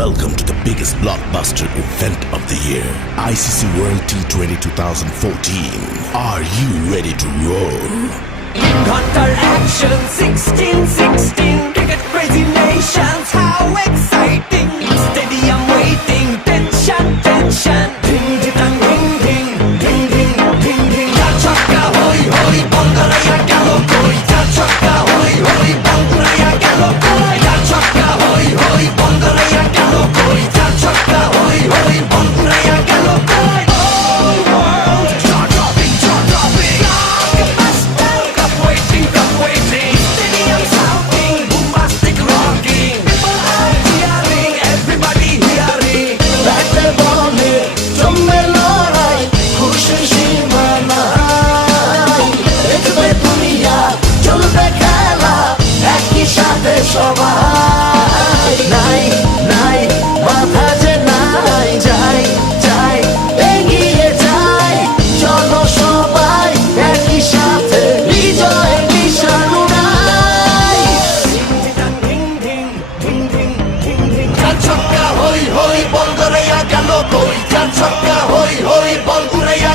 Welcome to the biggest blockbuster event of the year, ICC World T20 2014. Are you ready to roll? Counter action 16-16 cricket crazy nations, how exciting! Stadium waiting, tension, tension. Ding ding ding ding ding ding ding ding. Cha chakka hoi hoi, Bangalaya gelo koi. Cha chakka hoi hoi, Bangalaya gelo koi. Cha chakka hoi hoi, Bangalaya gelo koi. Cha chakka hoi hoi, Bangalaya gelo koi. All world jaw dropping, jaw dropping. Blockbuster, cup waiting, cup waiting. Stadium shouting, bombastic rocking. People are cheering, everybody hearing. ব্যাটে বলে জমে লড়াই খুশির সীমা নাই দেখবে দুনিয়া চলবে খেলা একই সাথে সবাই নাই নাই মাথা যে নাই যাই যাই এগিয়ে যাই চলো সবাই একই সাথে বিজয়ের নিশান উড়াই Ding ding ding ding ding ding. চার ছক্কা হই হই বল গড়াইয়া গেল কই চার ছক্কা হই হই বল উড়াইয়া